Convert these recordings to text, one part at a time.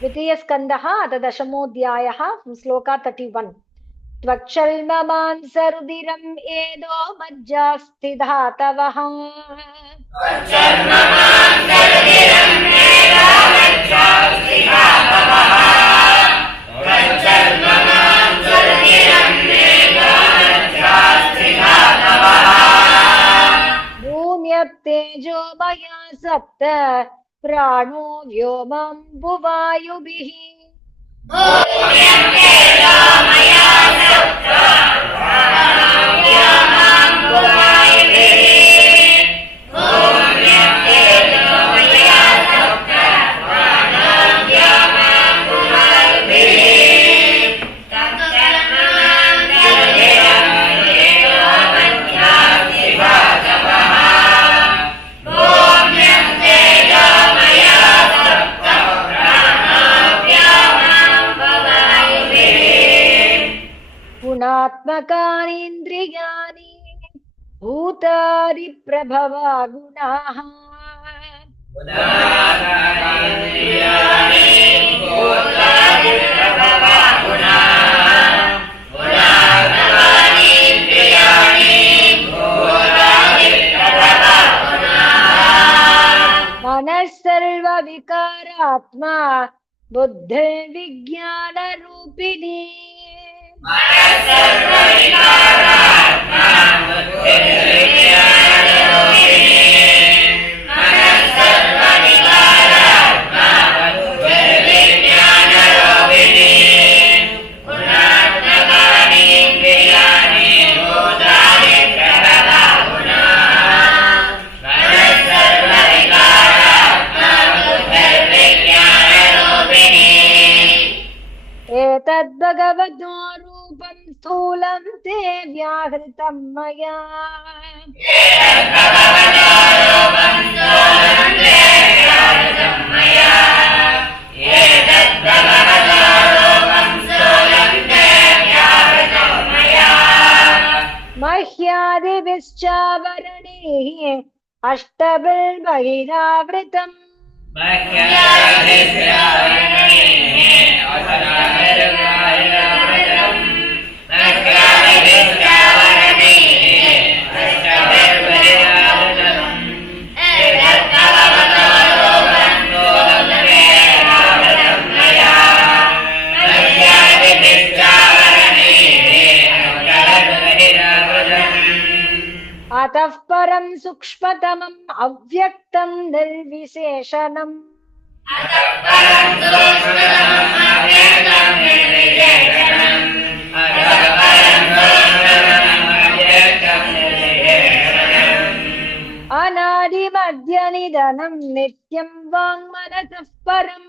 द्वितीयस्कन्धः अथ दशमोऽध्यायः श्लोका 31 त्वक्षल्ममांसरुधिरम् एदो मज्जास्ति धातवः भूम्यप्तेजो मया सप्त प्राणो व्योमम्बुवायुभिः गुणात्मकानीन्द्रियाणि भूतानि प्रभवा गुणाः मनः सर्वविकारात्मा बुद्धिर्विज्ञानरूपिणी एतद्भगवतो रूपं स्थूलं ते व्याहृतं मया मह्यादिभिश्चावरणैः अष्टभिर्बहिरावृतम् अतः परं सूक्ष्मतमम् अव्यक्तं निर्विशेषणम् अनादिमध्यनिधनं नित्यं वाङ्मनसः परम्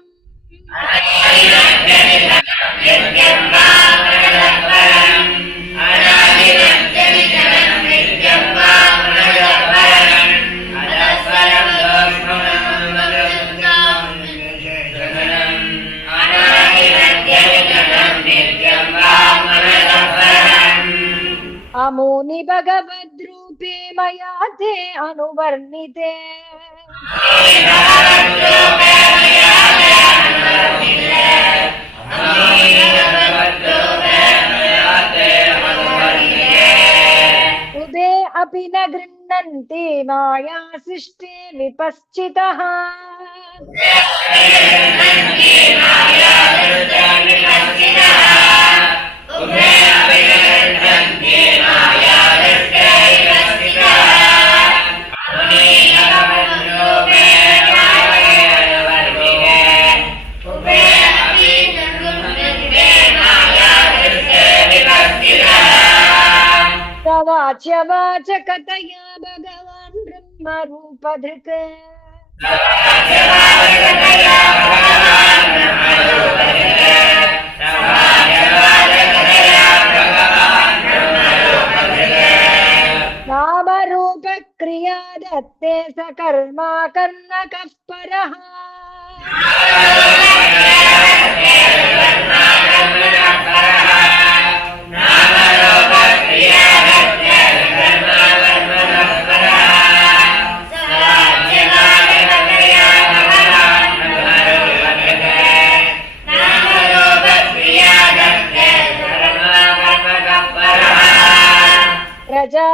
अमूनि भगवद्रूपे मया ते अनुवर्णिते उदे अपि न गृह्णन्ति माया सृष्टे विपश्चितः वाच्यवाचकतया भगवान् ब्रह्मरूपधृक् नामरूपक्रिया दत्ते स कर्मा कर्णकः परः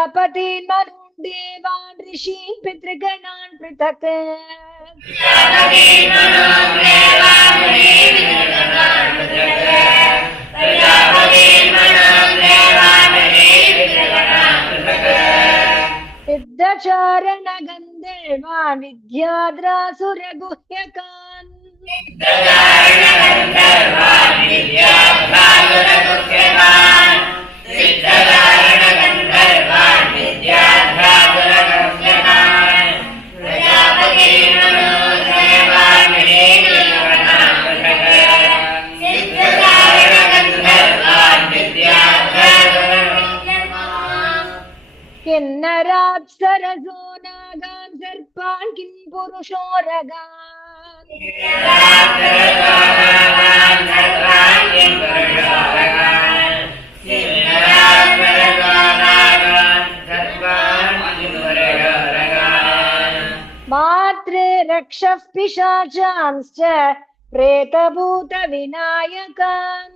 प्रजापतीन् मरुन् देवान् ऋषीन् पितृगणान् पृथक् सिद्धचारण गन्धर्वान् विद्याद्रासुरगुह्यकान् किन्नराप्सरसो नागान् सर्पान् किंपुरुषोरगान् मात्रे रक्षः पिशाचांश्च प्रेतभूतविनायकान्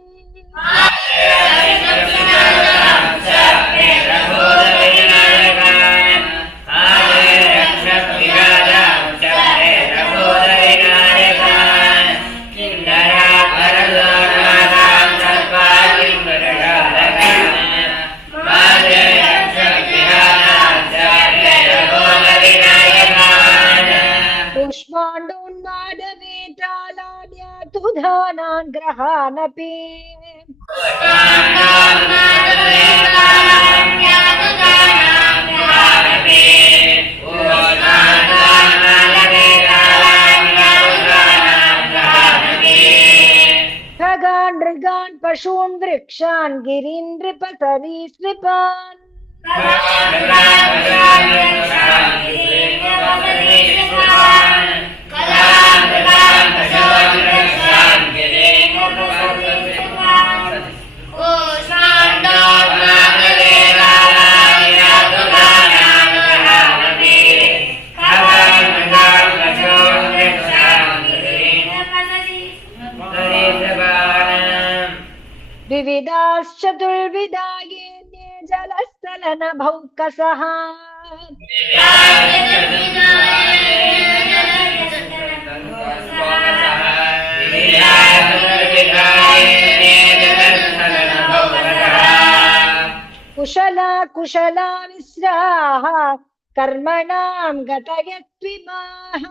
पुष्पाण्डोन्मादवेतालाड्यातुधानान् ग्रहानपि खगान् मृगान् पशून् वृक्षान् गिरीन् नृपसरीसृपान् विविधाश्चतुर्विधा येने जलस्थलन भौकसः कुशला कुशला विस्राः कर्मणां गतयत्विमाः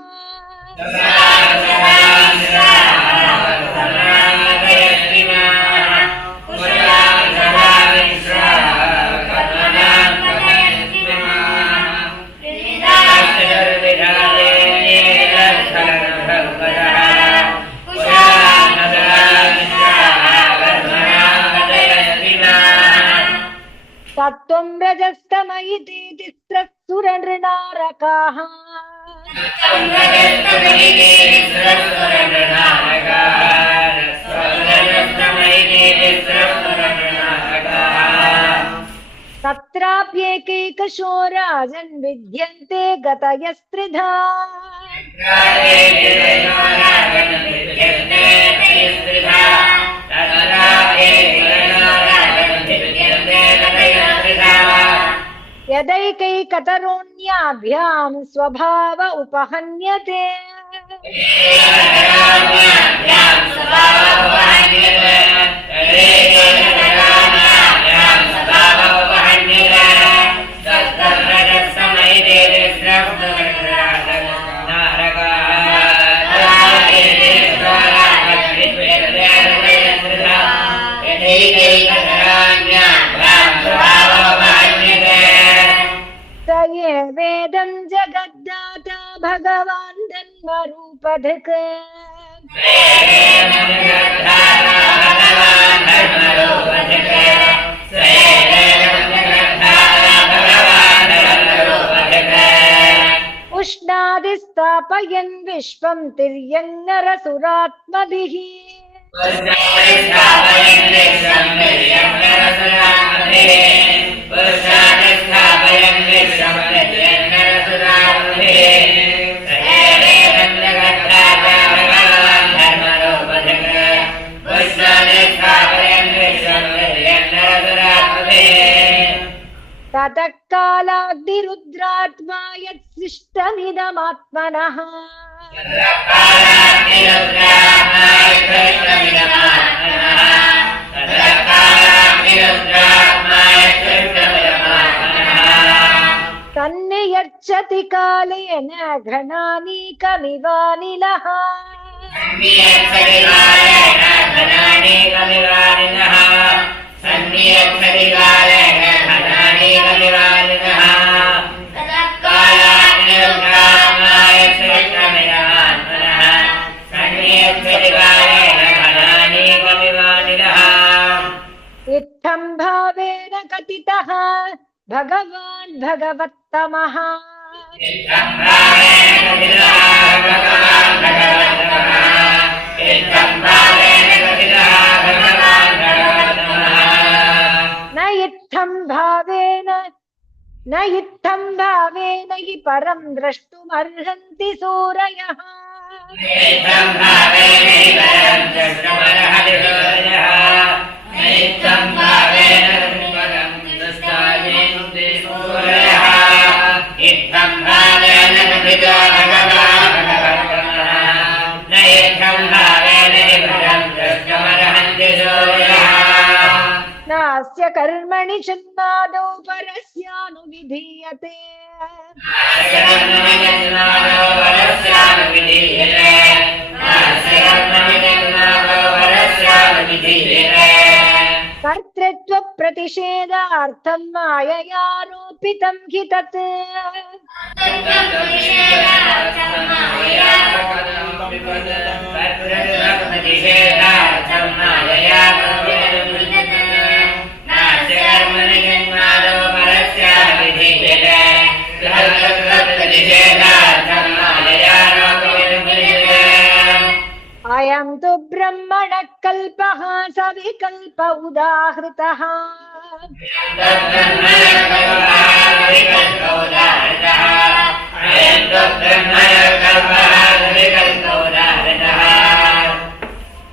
सत्त्वं रजस्तम इति तिस्रः सुरनृनारकाः तत्राप्येकैकशो राजन् विद्यन्ते गतयस्त्रिधा यदैकैकतरोऽन्याभ्यां स्वभाव उपहन्यते स ये वेदं जगद्दाता भगवान् धर्मरूपधृक् उष्णादिस्थापयन् विश्वं तिर्यङ्नरसुरात्मभिः ततः कालाग्निरुद्रात्मा यत्सिष्टमिदमात्मनः तन्नियच्छति कालेन घनानीकमिवानिलः इत्थं भावेन कथितः भगवान् भगवत्तमः न इत्थं भावेन हि परं द्रष्टुमर्हन्ति सूरयः नास्य कर्मणि चिन्नादौ परस्यानुविधीयते कर्तृत्व प्रतिषेधार्थं माययारोपितं हि तत् अयं तु ब्रह्मणः कल्पः सविकल्प उदाहृतः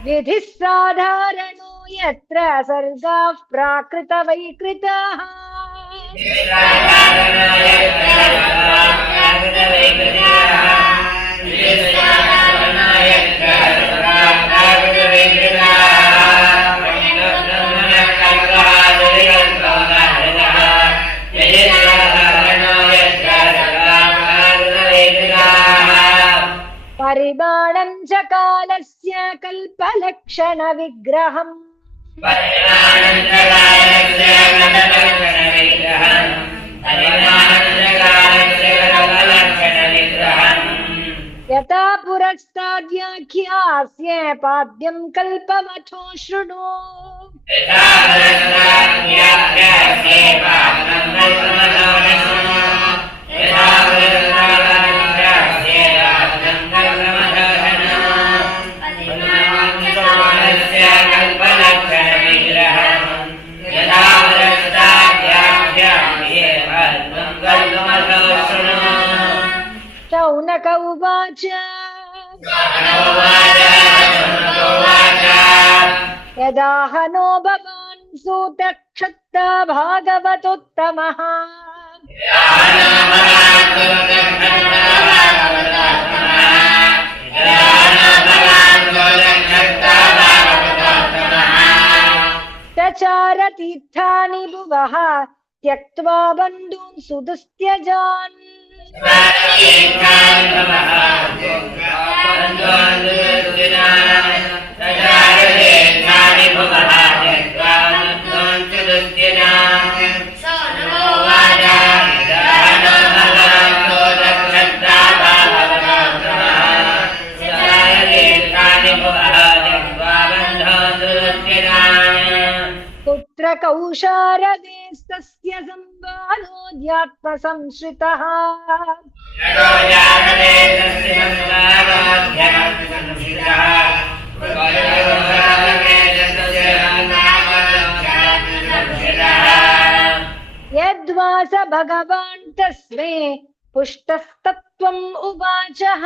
विधिः साधारणो यत्र सर्गाः प्राकृतवैकृताः परिमाणं च कालस्य कल्पलक्षण विग्रहम् यथा पुरस्ताद्व्याख्यास्ये पाद्यं कल्पमथो शृणु शौनक उवाच यदाहनो भवान् सूतक्षत्ता भागवतोत्तमः चचार तीर्थानि भुवः त्यक्त्वा बन्धून् सुदुस्त्यजान् पुत्र कौशारदेस्तस्य संवादोऽध्यात्मसंश्रितः यद्वास भगवान् तस्मै पुष्टस्तत्त्वम् उवाचः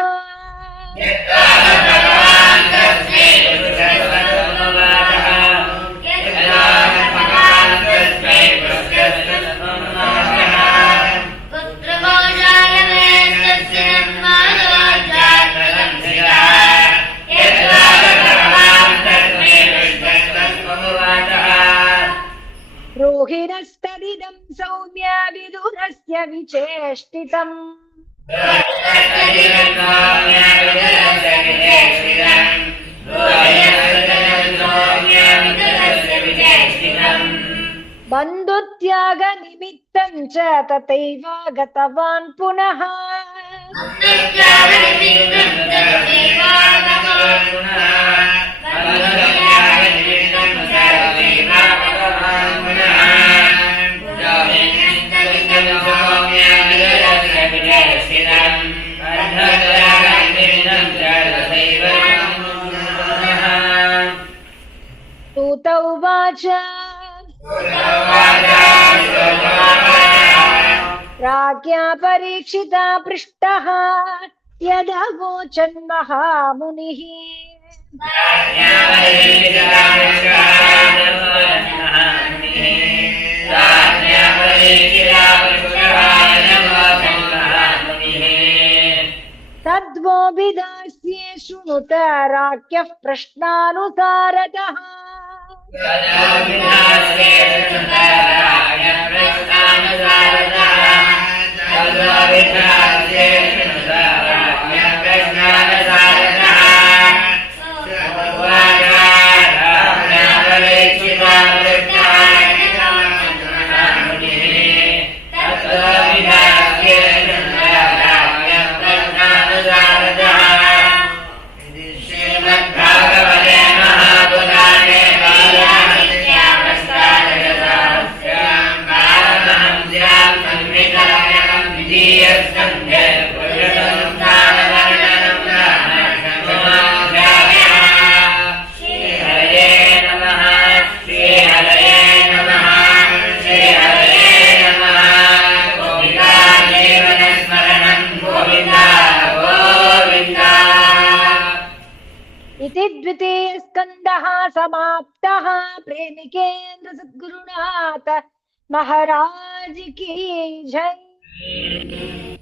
बन्धुत्याग निमित्तं च तथैव गतवान् पुनः सूत उवाच राज्ञा परीक्षिता पृष्टः यदवोचन् महामुनिः तद्वो विदास्ये शृणुत राज्ञः प्रश्नानुसारतः इति द्वितीय स्कंदः समाप्तः। प्रेमिकेन्द्र सद्गुरुनाथ महाराज की जय।